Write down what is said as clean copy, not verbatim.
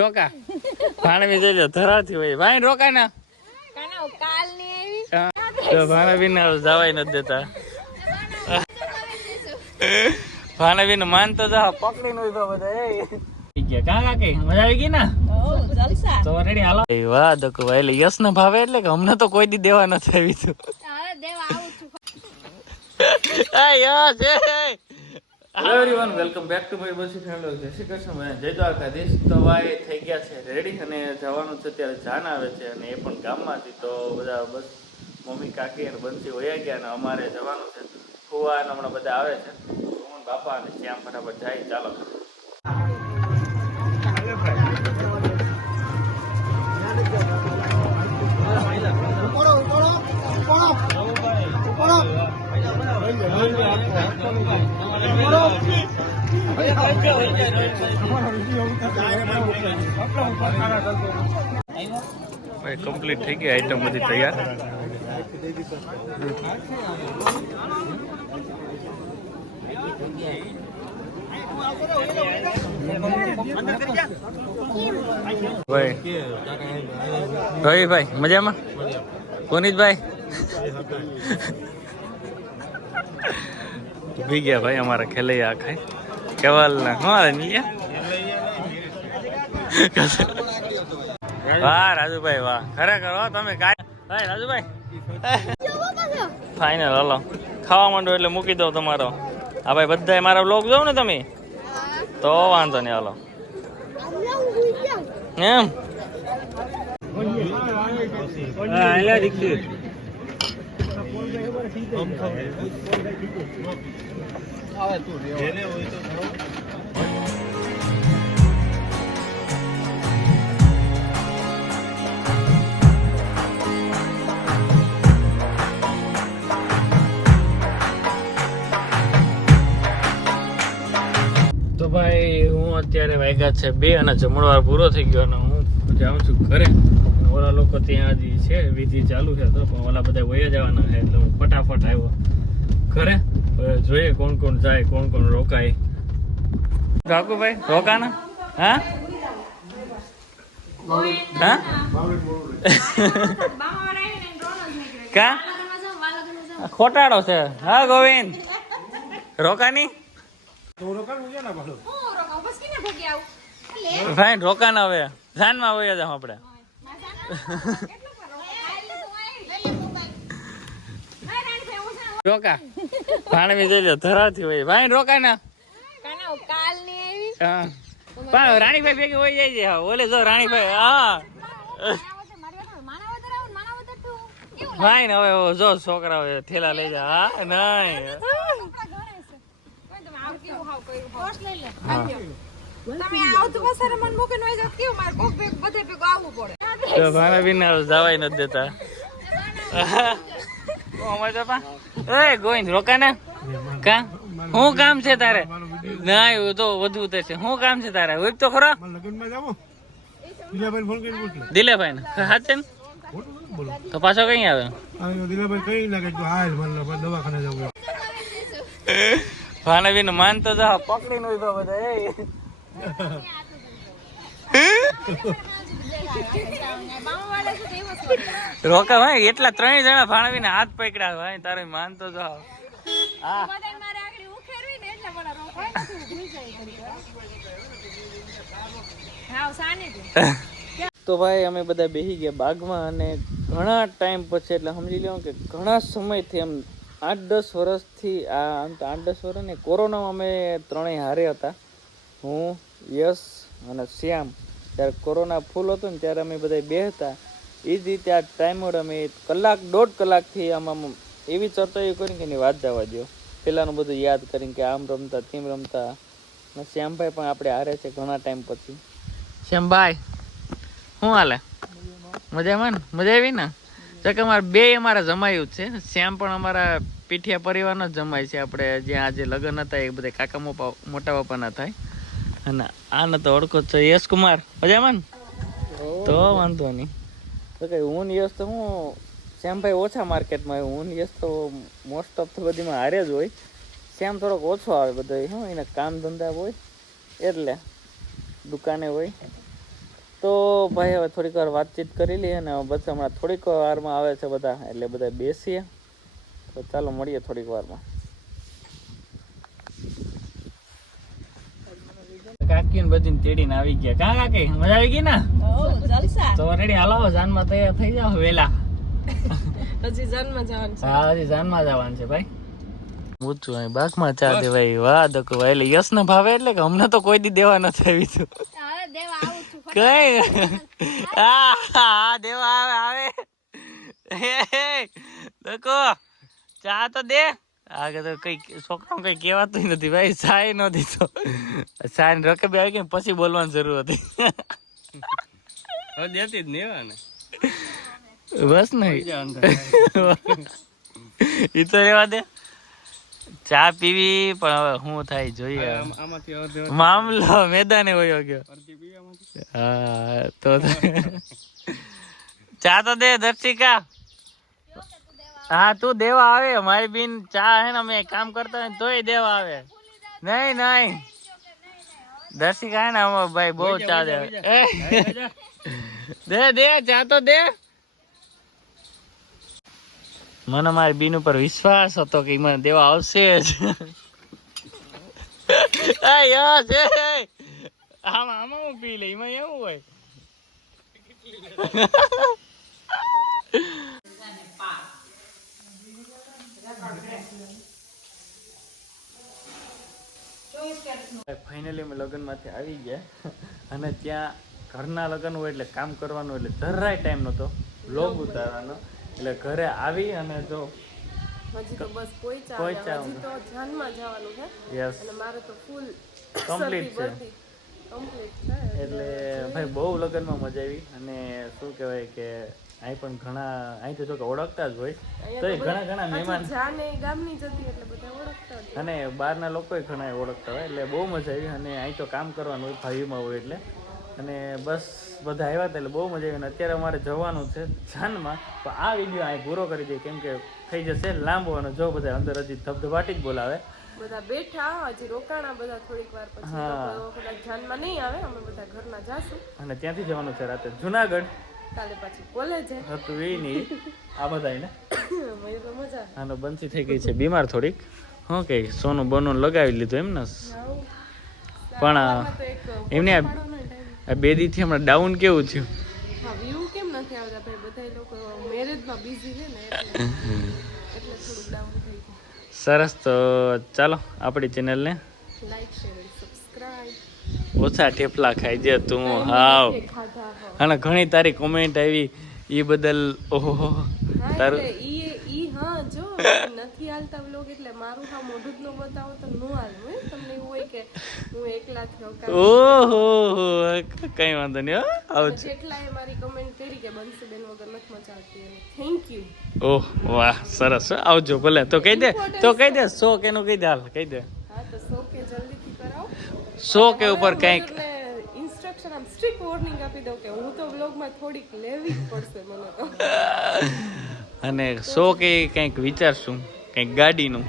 રોકા ભાણવી જોઈ ધરાવતી હોય ભાઈ રોકા ના ભાણવીને જવાય નથી દેતા. ભાણવીને માનતો જા પકડી નો બધા કાકા કઈ મજા આવી ગઈ ને તો રેડી હાલો. વાહ દકુ ભાઈ એટલે યશ ને ભાવે એટલે કે અમને તો કોઈ દી દેવા નથી આવી તું. Hello everyone, welcome back to my busy family. જય શ્રી કૃષ્ણ, જય દ્વારકાધીશ. તો ભાઈ થઈ ગયા છે રેડી અને જવાનું છે. ત્યારે જાન આવે છે અને એ પણ ગામમાંથી. તો બધા બસ મમ્મી કાકી અને બંસી વયા ગયા અને અમારે જવાનું છે. ફુવા અને હમણાં બધા આવે છે. હું બાપા અને શ્યામ ફટાફટ જાય. ચાલો ભાઈ કમ્પ્લીટ થઈ ગઈ આઈટમ બધી તૈયાર. ભાઈ ભાઈ મજામાં પુનિતભાઈ ભી ગયા ભાઈ અમારા ખેલૈયા આખા કેવલ ના હા વાહ રાજુભાઈ વાહ ખરેખર હો તમે ભાઈ રાજુભાઈ ફાઈનલ હલો ખાવા માંડો એટલે મૂકી દઉં તમારો. હા ભાઈ બધા મારા બ્લોગ જોવ ને તમે તો વાંધો નહીં હાલો એમ. તો ભાઈ હું અત્યારે વાગ્યા છે 2 અને જમણવાર પૂરો થઈ ગયો અને હું જાઉં છું ઘરે. ઓલા લોકો ત્યાં હજી છે વિધિ ચાલુ છે તો ઓલા બધા વયા જવાના છે એટલે હું ફટાફટ આવ્યો ઘરે. જોઈએ કોણ કોણ જાય કોણ કોણ રોકાય. કાકુભાઈ રોકાના હા હા કા ખોટાડો છે હા ગોવિંદ રોકાની ભાઈ રોકાન હવે જાનમાં વયા જાવ આપણે. રોકા ભાણવી જોઈ ધરાવતી હોય ભાઈ રોકા ના પણ રાણીભાઈ ભેગી હોય જાય છે. ઓલે જો રાણીભાઈ હા ભાઈ ને હવે જો છોકરા થેલા લઈ જા હા નહીં ભાણવીને જવાય નથી દેતા. ગોવિંદ રોકા ને કા શું કામ છે તારે? ના તો વધુ ઉતરશે. શું કામ છે તારે? હોય તો ખરો દિલેભાઈ ને હાથ છે ને તો પાછો કઈ આવે ભાણવી ને માનતો જા પકડી નો બધા રોકા ભાઈ એટલા 3 જણા ભાણવીને હાથ પકડ્યા ભાઈ તારે માનતો જાઓ. તો ભાઈ અમે બધા બેસી ગયા બાગમાં અને ઘણા ટાઈમ પછી એટલે સમજી લો કે ઘણા સમયથી એમ 8-10 વર્ષથી આમ તો 8-10 વર્ષ ને કોરોનામાં અમે ત્રણેય હારે હતા. હું યશ અને શ્યામ. ત્યારે કોરોના ફૂલ હતો ને ત્યારે અમે બધા બે હતા. એ જ રીતે આ ટાઈમ અમે 1-1.5 કલાકથી આમાં એવી ચર્ચા કરી કે એની વાત જવા દો. પેલાનું બધું યાદ કરીને કે આમ રમતા તેમ રમતા. શ્યામભાઈ પણ આપણે હારે છે ઘણા ટાઈમ પછી. શ્યામભાઈ શું હાલે? મજામાં ને? મજા આવી ને? જો કે અમારા જમાયું જ છે. શ્યામ પણ અમારા પીઠિયા પરિવારનો જ જમાય છે. આપણે જ્યાં આજે લગ્ન હતા એ બધા કાકા મોટા બાપાના થાય અને આને તો ઓળખો જ છે. યશ કુમાર મજામાં ને? તો વાંધો નહીં. તો કઈ હું યશ તો હું શ્યામભાઈ ઓછા માર્કેટમાં આવ્યું. હું યશ તો મોસ્ટ ઓફ તો બધીમાં હારે જ હોય. શ્યામ થોડોક ઓછો આવે બધો હું એને કામ ધંધા હોય એટલે દુકાને હોય. તો ભાઈ હવે થોડીક વાર વાતચીત કરી લઈએ ને બસ હમણાં થોડીક વારમાં આવે છે બધા, એટલે બધા બેસીએ. તો ચાલો મળીએ થોડીક વારમાં. કાકી બધી તેડીને આવી ગયા. કા કાકી મજા આવી ગઈ ને? તો રેડી હાલો જાનમાં તૈયાર થઈ જાવ વેલા. હજી જાનમાં જવાનું છે. હા હજી જાનમાં જવાનું છે ભાઈ. ઊંચું અહીં બાગમાં ચા દેવાય. વાહ દકો એટલે યશ ને ભાવે એટલે કે અમને તો કોઈ દી દેવા નથી આવી તું કઈ હા દેવા આવે દકો ચા તો દે. આગળ તો કઈ છોકરા કઈ કેવાતું નથી ભાઈ. ચાય નો દીધો. ચાય ને રકે બે આવી ગઈ પછી બોલવાની જરૂર હતી. દેતી જ નહીં ને બસ નહીં ઈ તો રેવા દે. ચા પીવી પણ હવે શું થાય જોઈએ. મામલો મેદાને વયો ગયો. હા તો ચા તો દે દર્શિકા. હા તું દેવા આવે. મારી બેન ચા હે ને અમે કામ કરતા હોય તોય દેવા આવે. નહીં નહીં દર્શિકા હે ને અમે ભાઈ બહુ ચા દે. દે દે ચા તો દે. મને મારી બેન ઉપર વિશ્વાસ હતો કે મને દેવા આવશે જ. આમાં હું પી લે એમાં એવું હોય. ફાઇનલી અમે લગ્નમાંથી આવી ગયા અને ત્યાં ઘરના લગ્ન હોય એટલે કામ કરવાનું એટલે જરાય ટાઈમ નહોતો વ્લોગ ઉતારવાનો. એટલે ઘરે આવી અને જો હજી તો બસ પહોંચ્યા. હજી તો જાનમાં જવાનું છે. યસ અને મારે તો ફૂલ કમ્પ્લીટ છે. કમ્પ્લીટ છે એટલે ભાઈ બહુ લગ્નમાં મજા આવી. અને શું કહેવાય કે અહીં પણ ઘણા અહીં તો જો કે ઓળખતા જ હોય તો ઘણા ઘણા મહેમાન જાને ગામની જતી એટલે બધા ઓળખતા જ અને બહારના લોકોય ઘણા ઓળખતા હોય એટલે બહુ મજા આવી. અને અહીં તો કામ કરવાનું હોય ભાઈમાં હોય એટલે અને બસ બધા આવ્યા હતા એટલે બહુ મજા આવી. અને અત્યારે અમારે જવાનું છે જાનમાં. તો આ વિડીયો અહીં પૂરો કરી દઈએ કેમ કે થઈ જશે લાંબો. અને જો બધા અંદર હજી ધબધબાટી જ બોલાવે. બધા બેઠા હજી રોકાણા બધા થોડીક વાર પછી કદાચ જાનમાં નહીં આવે. અમે બધા ઘરના જાશું અને ત્યાંથી જવાનું છે રાતે જુનાગઢ. કાલે પાછી કોલેજે હતું એ નહીં આ બધા ને મને તો મજા. આનો બંસી થઈ ગઈ છે બીમાર થોડીક. શું કે સોનું બોનું લગાવી લીધું એમ ને પણ એમને આ બે દીથી હમણાં ડાઉન કેવું થયું. હા વ્યૂ કેમ નથી આવતા ભાઈ. બધા લોકો મેરેજમાં બિઝી છે ને એટલે થોડુંક ડાઉન થઈ ગયું. સરસ તો ચાલો આપણી ચેનલને લાઈક શેર અને સબસ્ક્રાઇબ. ઓછા ઠેપલા ખાઈ જે તું હાવ. અને ઘણી તારી કોમેન્ટ આવી એ બદલ ઓહો તારું ઈ હા જો નથી હાલતા વ્લોગ એટલે મારું હા મોઢું જ ન બતાવો તો નો હાલે. તમને એવું હોય કે હું એકલા થયો ઓહો કઈ વાંધો નહીં આવજો. જેટલાએ મારી કમેન્ટ કરી કે બંસીબેન વગર નથી મજા આવતી એને થેન્ક યુ. ઓહ વાહ સરસ આવજો ભલે. તો કહી દે 100 કે નું કહી દે. હાલ કહી દે. હા તો 100 કે જલ્દીથી કરાવો. 100 કે ઉપર કંઈક ઇન્સ્ટ્રક્શન આમ સ્ટ્રિક્ટ વોર્નિંગ આપી દઉં કે હું તો વ્લોગમાં થોડીક લેવી જ પડશે મને તો. અને 100 કે કંઈક વિચારશું કંઈક ગાડીનું.